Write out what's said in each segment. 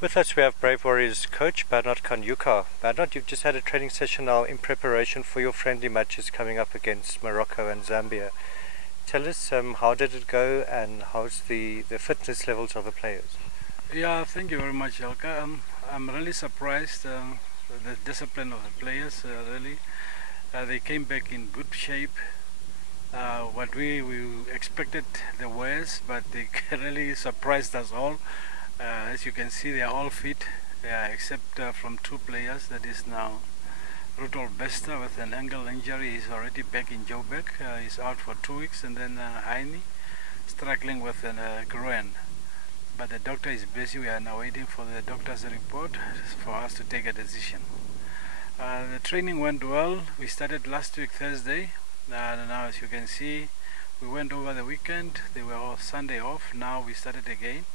With us we have Brave Warriors coach Bernard Kaanjuka. Bernard, you've just had a training session now in preparation for your friendly matches coming up against Morocco and Zambia. Tell us how did it go and how's the fitness levels of the players? Yeah, thank you very much, Elka. I'm really surprised with the discipline of the players. They came back in good shape. What we expected the worst, but they really surprised us all. As you can see, they are all fit, except from two players. That is now Rudolf Bester with an ankle injury. He's already back in Joburg. He's out for 2 weeks, and then Heine struggling with a groin. But the doctor is busy. We are now waiting for the doctor's report for us to take a decision. The training went well. We started last week Thursday. Now as you can see, we went over the weekend. They were all Sunday off. Now we started again.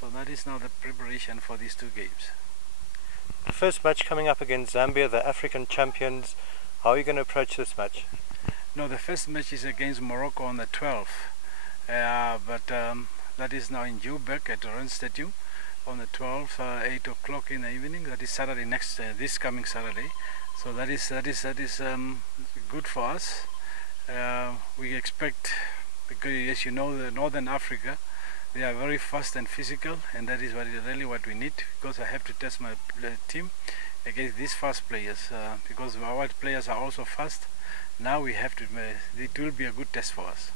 So that is now the preparation for these two games. The first match coming up against Zambia, the African champions. How are you going to approach this match? No, the first match is against Morocco on the 12th. That is now in Joburg at the Run Stadium on the 12th, 8 o'clock in the evening. That is Saturday this coming Saturday. So that is good for us. We expect, because as you know, the Northern Africa, they are very fast and physical, and that is really what we need, because I have to test my team against these fast players, because our players are also fast. Now we have to, it will be a good test for us.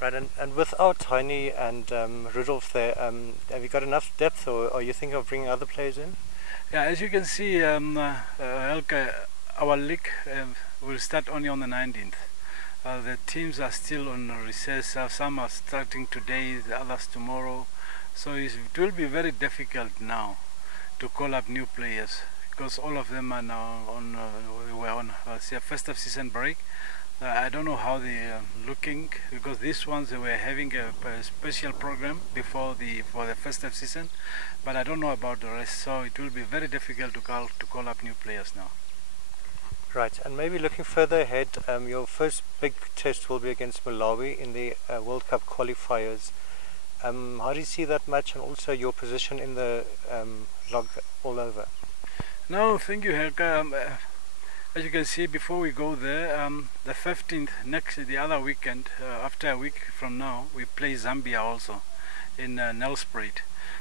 Right, and without Heine and Rudolf there, have you got enough depth, or are you thinking of bringing other players in? Yeah, as you can see, Elke, our league will start only on the 19th. The teams are still on recess. Some are starting today, the others tomorrow. So it will be very difficult now to call up new players, because all of them are now were on first of season break. I don't know how they are looking, because these ones they were having a special program for the first of season, but I don't know about the rest. So it will be very difficult to call up new players now. Right, and maybe looking further ahead, your first big test will be against Malawi in the World Cup qualifiers. How do you see that match, and also your position in the log all over? No, thank you, Helka. As you can see, before we go there, the 15th, the other weekend, after a week from now, we play Zambia also in Nelspruit.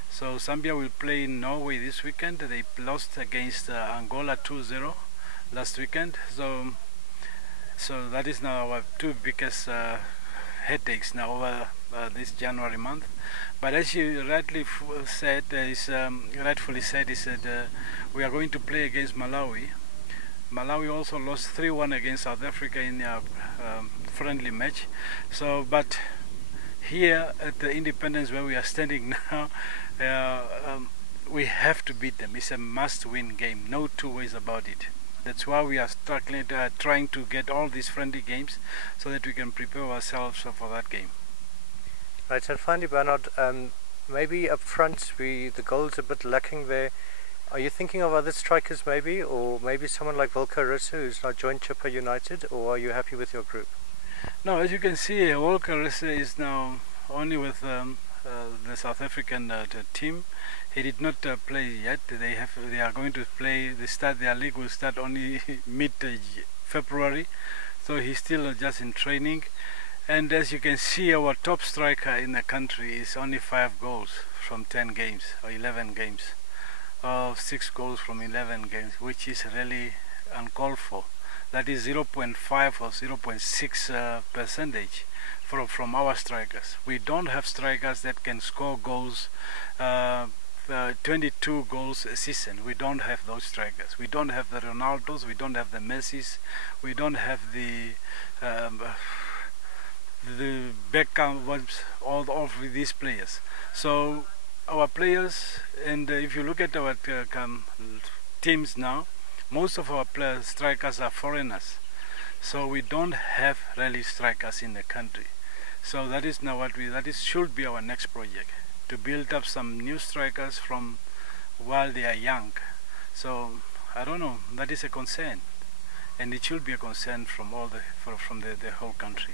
So Zambia will play in Norway this weekend. They lost against Angola 2-0 last weekend. So that is now our two biggest headaches now over this January month. But as you rightfully said, we are going to play against Malawi. Malawi also lost 3-1 against South Africa in their friendly match. So, but here at the Independence, where we are standing now, we have to beat them. It's a must-win game, no two ways about it. That's why we are struggling, trying to get all these friendly games so that we can prepare ourselves for that game. Right, and finally, Bernard, maybe up front the goal's a bit lacking there. Are you thinking of other strikers maybe, or maybe someone like Volker Risse, who's now joined Chippa United, or are you happy with your group? No, as you can see, Volker Risse is now only with the South African team. He did not play yet. They are going to play. Their league will start only mid-February, so he's still just in training. And as you can see, our top striker in the country is only 5 goals from 10 games or 11 games. 6 goals from 11 games, which is really uncalled for. That is 0.5 or 0.6 percentage from our strikers. We don't have strikers that can score goals, 22 goals a season. We don't have those strikers. We don't have the Ronaldos, we don't have the Messis, we don't have the Beckham, all of these players. So our players, and if you look at our teams now, most of our strikers are foreigners. So we don't have really strikers in the country. So that is now should be our next project, to build up some new strikers from while they are young. So I don't know, that is a concern, and it should be a concern from the whole country.